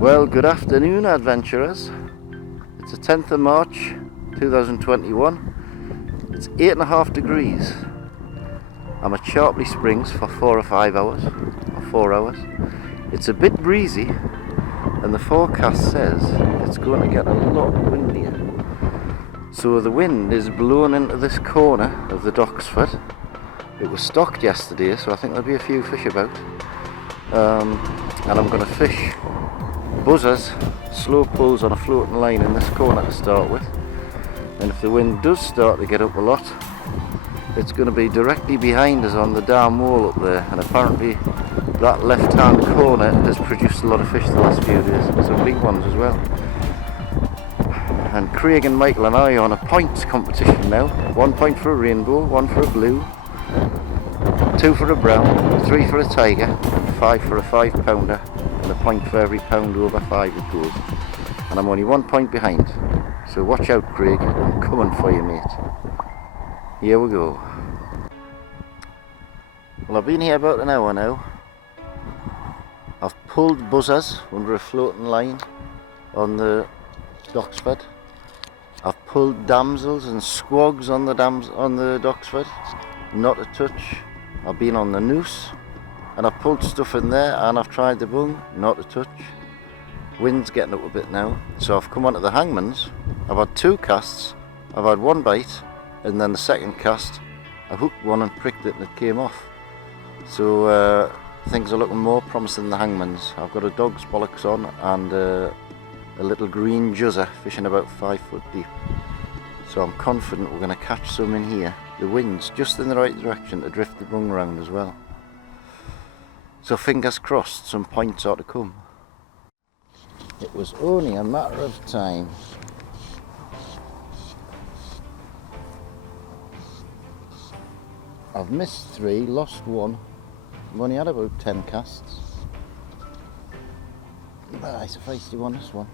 Well, good afternoon, adventurers. It's the 10th of March 2021. It's 8.5 degrees. I'm at Sharpley Springs for 4 or 5 hours, or 4 hours. It's a bit breezy, and the forecast says it's going to get a lot windier. So the wind is blowing into this corner of the Doxford. It was stocked yesterday, so I think there'll be a few fish about. And I'm going to fish buzzers, slow pulls on a floating line in this corner to start with. And if the wind does start to get up a lot, it's going to be directly behind us on the dam wall up there. And apparently that left hand corner has produced a lot of fish the last few days, some big ones as well. And Craig and Michael and I are on a points competition now. 1 point for a rainbow, 1 for a blue, 2 for a brown, 3 for a tiger, 5 for a 5-pounder, and a point for every pound over 5 it goes. And I'm only 1 point behind. So watch out, Craig. I'm coming for you, mate. Here we go. Well, I've been here about an hour now. I've pulled buzzers under a floating line on the Doxford. I've pulled damsels and squogs on the Doxford. Not a touch. I've been on the noose, and I've pulled stuff in there, and I've tried the bung. Not a touch. Wind's getting up a bit now, so I've come onto the hangmans. I've had 2 casts. I've had 1 bite, and then the second cast, I hooked one and pricked it, and it came off. So things are looking more promising than the hangmans. I've got a dog's bollocks on and a little green juzzer fishing about 5 foot deep. So I'm confident we're going to catch some in here. The wind's just in the right direction to drift the bung round as well. So fingers crossed, some points ought to come. It was only a matter of time. I've missed 3, lost 1. I've only had about 10 casts. Ah, it's a feisty one, this one.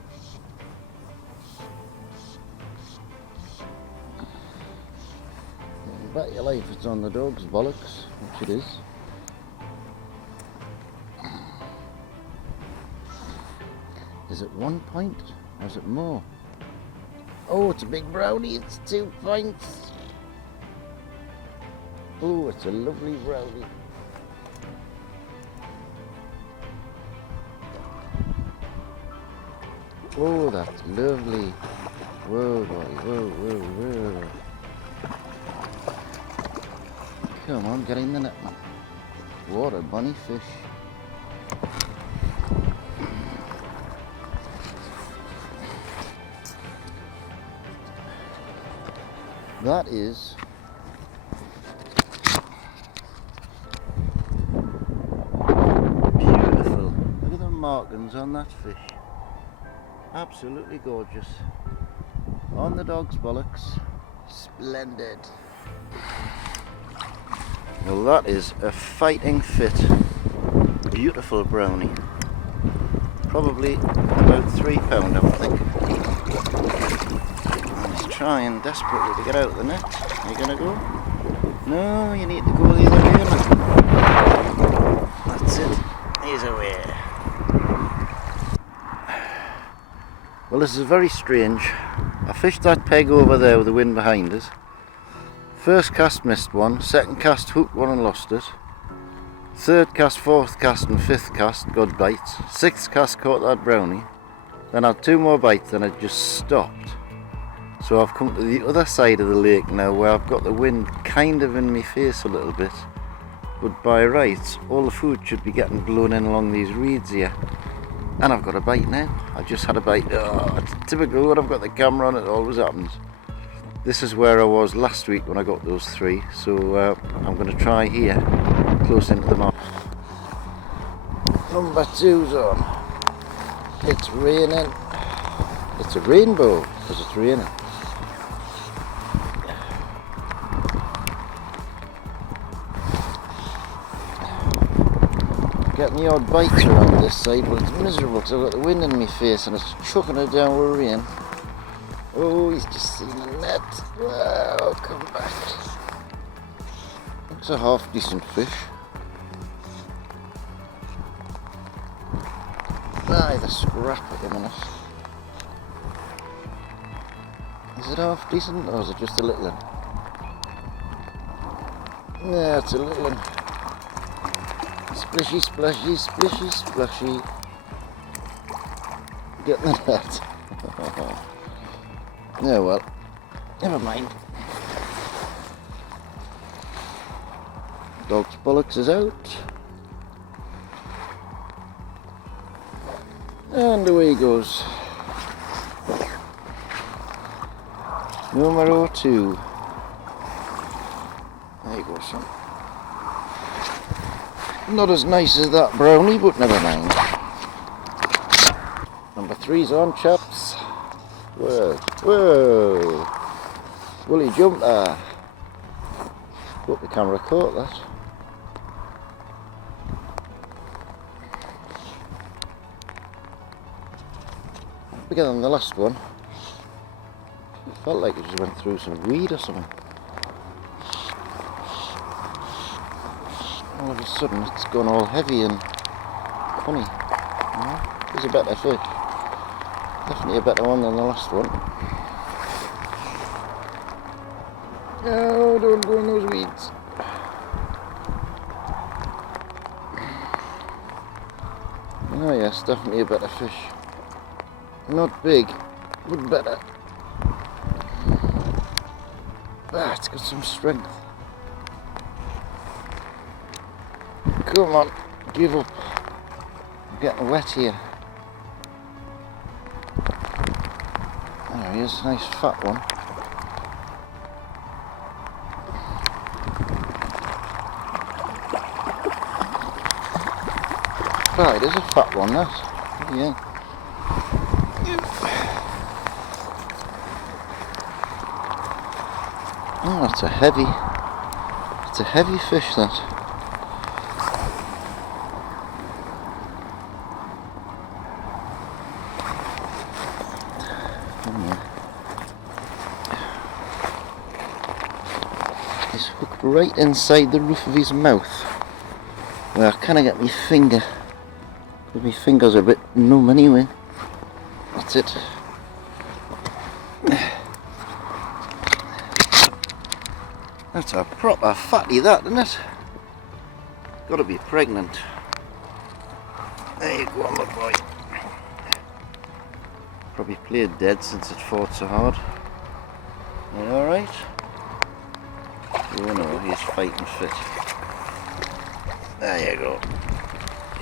You bet your life it's on the dog's bollocks, which it is. Is it 1 point or is it more? Oh, it's a big brownie, it's 2 points. Oh, it's a lovely brownie. Oh, that's lovely. Whoa, boy, whoa, whoa, whoa. Come on, get in the net, man. What a bunny fish. That is beautiful. Look at the markings on that fish. Absolutely gorgeous. On the dog's bollocks. Splendid. Well, that is a fighting fit. Beautiful brownie. Probably about 3 pound, I think. He's trying desperately to get out of the net. Are you gonna go? No, you need to go the other way, man. That's it. He's away. Well, this is very strange. I fished that peg over there with the wind behind us. First cast missed one, second cast hooked one and lost it. Third cast, fourth cast and fifth cast got bites. Sixth cast caught that brownie. Then I had 2 more bites and it just stopped. So I've come to the other side of the lake now where I've got the wind kind of in my face a little bit. But by rights, all the food should be getting blown in along these reeds here. And I've got a bite now. I just had a bite. Oh, it's typical when I've got the camera on, it always happens. This is where I was last week when I got those 3. So I'm going to try here, close into the mark. Number 2's on. It's raining. It's a rainbow because it's raining. Getting the odd bites around this side, but it's miserable because I've got the wind in my face and it's chucking it down with rain. Oh, he's just seen the net. Wow, come back. Looks a half decent fish. Aye, the scrap at the minute. Is it half decent or is it just a little one? Yeah, it's a little one. Splishy, splashy, splishy, splashy. Get in the net. Yeah, well, never mind. Dog's bollocks is out. And away he goes. Numero 2. There you go, son. Not as nice as that brownie, but never mind. Number 3's on, chaps. Whoa, whoa. Woolly jump there. Hope the camera caught that. Bigger than the last one. It felt like it just went through some weed or something. All of a sudden it's gone all heavy and funny. It's a better fish. Definitely a better one than the last one. No, don't go in those weeds. Oh yes, definitely a better fish. Not big, but better. Ah, it's got some strength. Come on, give up. I'm getting wet here. There he is, nice fat one. Right, it is a fat one, that. Yeah. Oh, it's a heavy fish, that. He's hooked right inside the roof of his mouth. Well, can I get my finger? My fingers are a bit numb anyway. That's it. That's a proper fatty, that, isn't it? Got to be pregnant. There you go, my boy. Probably played dead since it fought so hard. Are you alright? Oh no, he's fighting fit. There you go.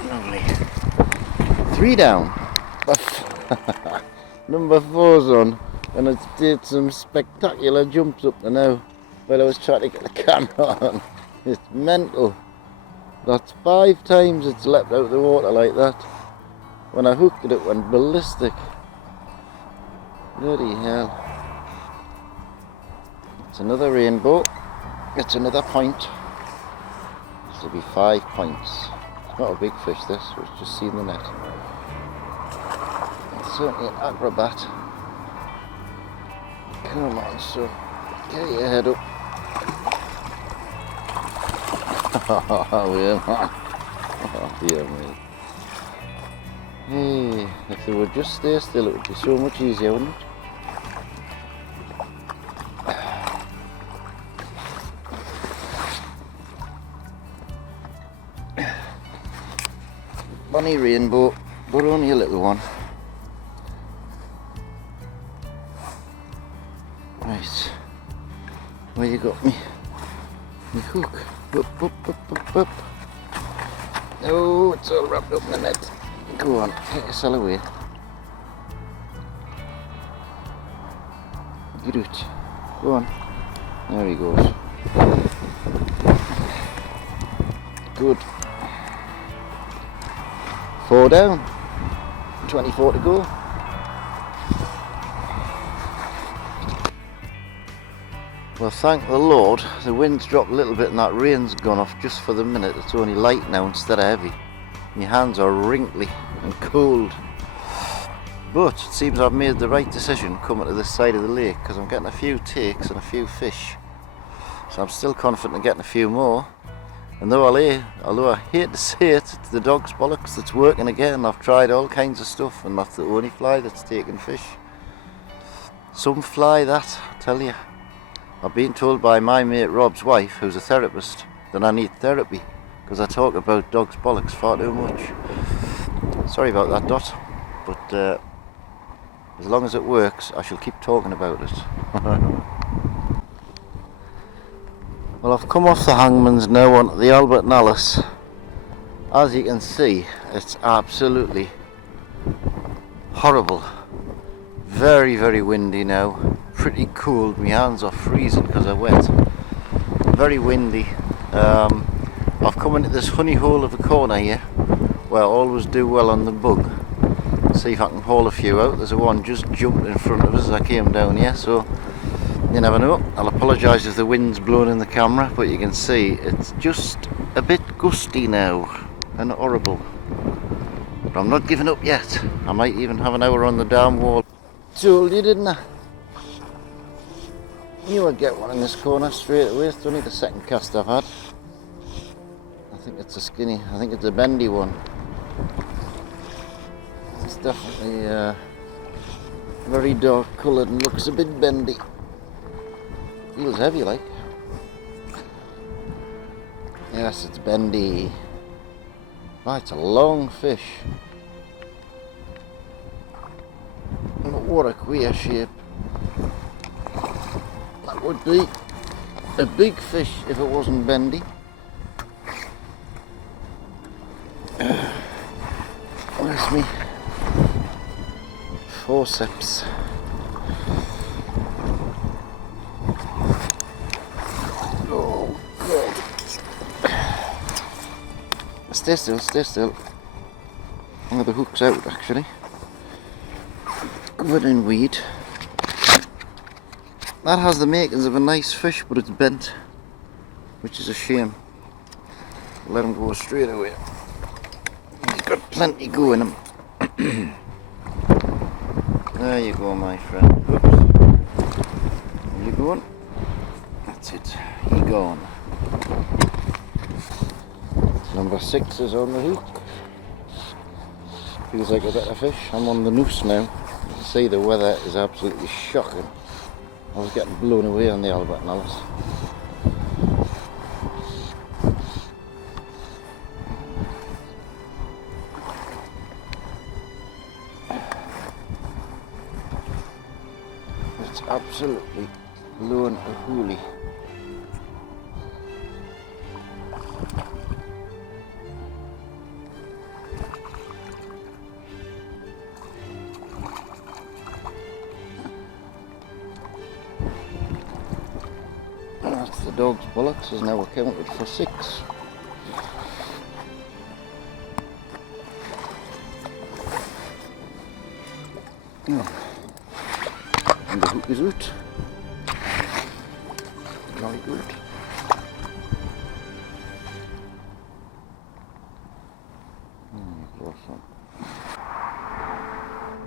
Lovely. 3 down. Number 4's on, and it's did some spectacular jumps up to now while I was trying to get the camera on. It's mental. That's 5 times it's leapt out of the water like that. When I hooked it, it went ballistic. Bloody hell. It's another rainbow. It's another point. This will be 5 points. It's not a big fish, this. We've just seen the net. It's certainly an acrobat. Come on, son. Get your head up. Oh, yeah, man. Oh, dear me. Hey, if they would just stay still, it would be so much easier, wouldn't it? Bunny rainbow, but only a little one. Right, where you got me? My hook. Up, up, up, up, up. Oh, it's all wrapped up in the net. Go on, get yourself away. Get out. Go on. There he goes. Good. 4 down. 24 to go. Well, thank the Lord, the wind's dropped a little bit and that rain's gone off just for the minute. It's only light now instead of heavy. My hands are wrinkly and cold. But it seems I've made the right decision coming to this side of the lake because I'm getting a few takes and a few fish. So I'm still confident of getting a few more. And although I hate to say it, it's the dog's bollocks that's working again. I've tried all kinds of stuff and that's the only fly that's taking fish. Some fly that, I tell you. I've been told by my mate Rob's wife, who's a therapist, that I need therapy because I talk about dog's bollocks far too much. Sorry about that, Dot, but as long as it works, I shall keep talking about it. Well, I've come off the Hangman's now onto the Albert and Alice. As you can see, it's absolutely horrible. Very, very windy now. Pretty cold. My hands are freezing because they're wet. Very windy. I've come into this honey hole of a corner here where I always do well on the bug. See if I can haul a few out. There's a one just jumped in front of us as I came down here, so you never know. I'll apologise if the wind's blowing in the camera, but you can see it's just a bit gusty now and horrible. But I'm not giving up yet. I might even have an hour on the dam wall. Told you, didn't I? Knew I'd get one in this corner straight away. It's only the second cast I've had. I think it's a skinny. I think it's a bendy one. It's definitely very dark coloured and looks a bit bendy. Feels heavy like. Yes, it's bendy. Oh, it's a long fish. What a queer shape. That would be a big fish if it wasn't bendy. Where's me forceps? Oh God. Stay still, stay still. Oh, the hook's out actually. Covered in weed. That has the makings of a nice fish, but it's bent, which is a shame. Let him go straight away. He's got plenty go in him. There you go, my friend. Oops. Where you going? That's it. He gone. Number 6 is on the hook. Feels like a better fish. I'm on the noose now. You can see the weather is absolutely shocking. I was getting blown away on the Albert and Alice. It's absolutely blowing a hoolie. That's the dog's bollocks, is now accounted for 6. Oh. And the hook is out. Very good.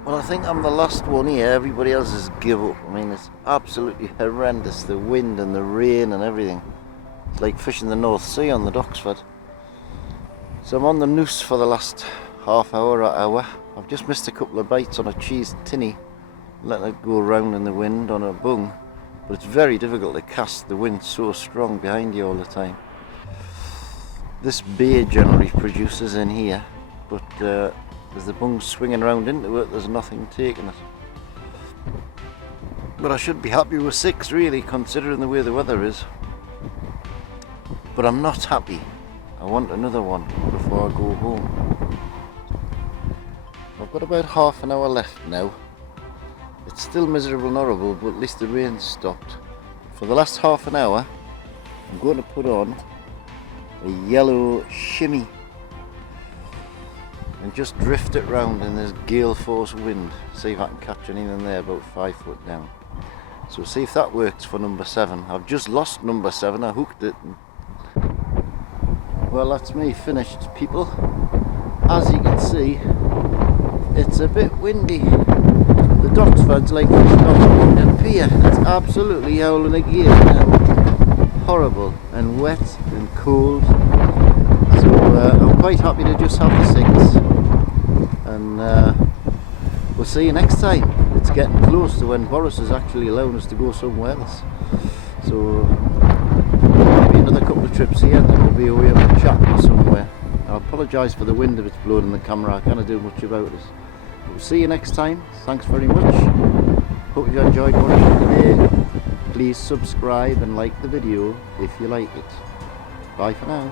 Well, I think I'm the last one here. Everybody else has given up. I mean, it's absolutely horrendous. The wind and the rain and everything. It's like fishing the North Sea on the Doxford. So I'm on the noose for the last half hour or hour. I've just missed a couple of bites on a cheese tinny. Letting it go around in the wind on a bung. But it's very difficult to cast. The wind's so strong behind you all the time. This bay generally produces in here. But as the bung's swinging around into it, there's nothing taking it. But I should be happy with 6 really, considering the way the weather is. But I'm not happy. I want another one before I go home. I've got about half an hour left now. It's still miserable and horrible, but at least the rain's stopped. For the last half an hour, I'm going to put on a yellow shimmy and just drift it round in this gale force wind. See if I can catch anything there about 5 foot down. So see if that works for number 7. I've just lost number 7, I hooked it. Well, that's me finished, people. As you can see, it's a bit windy. The Doxford's like it's not going to appear. It's absolutely howling a gale now. horrible and wet and cold, so I'm quite happy to just have the 6, and we'll see you next time. It's getting close to when Boris is actually allowing us to go somewhere else, so maybe another couple of trips here and then we'll be away up chatting somewhere. I apologise for the wind if it's blowing in the camera, I can't do much about it. We'll see you next time. Thanks very much. Hope you enjoyed watching today. Please subscribe and like the video if you like it. Bye for now.